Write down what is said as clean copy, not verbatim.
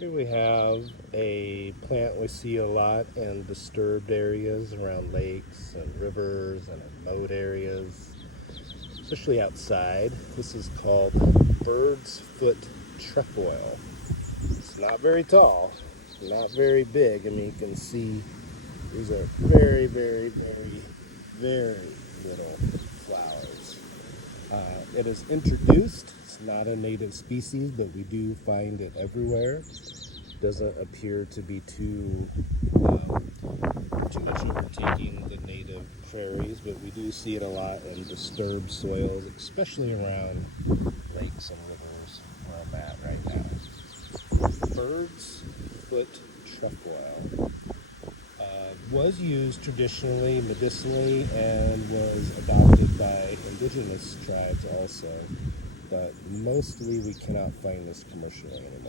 Here we have a plant we see a lot in disturbed areas around lakes and rivers and in mowed areas, especially outside. This is called bird's foot trefoil. It's not very tall, not very big. I mean, you can see these are very, very, very, very little flowers. It is introduced. It's not a native species, but we do find it everywhere. Doesn't appear to be too much overtaking the native prairies, but we do see it a lot in disturbed soils, especially around lakes and rivers where I'm at right now. Bird's foot trefoil was used traditionally, medicinally, and was adopted by indigenous tribes also, but mostly we cannot find this commercially anymore.